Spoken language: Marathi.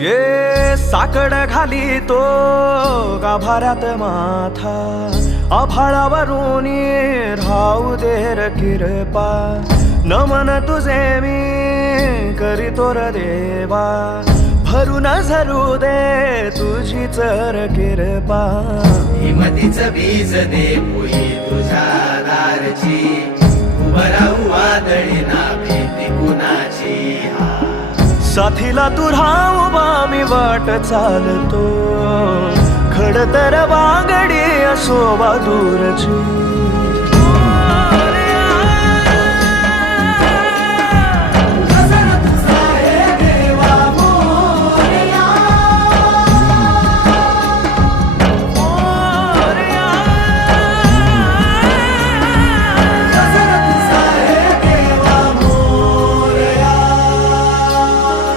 ये साकड घाली तो गाभाऱ्यात माथा, आभाळावरून राहू दे र किरपा, नमन तुझे मी करीतो र देवा, भरून झरू दे तुझी चर किरपा. हिमतीचं बीज दे पोई तुझ्या दारची, उभं राहू वादळी ना भीती कुणाची. साथीला तू राहू मी वाट चालतो, खडतर वागडी असो दूरची.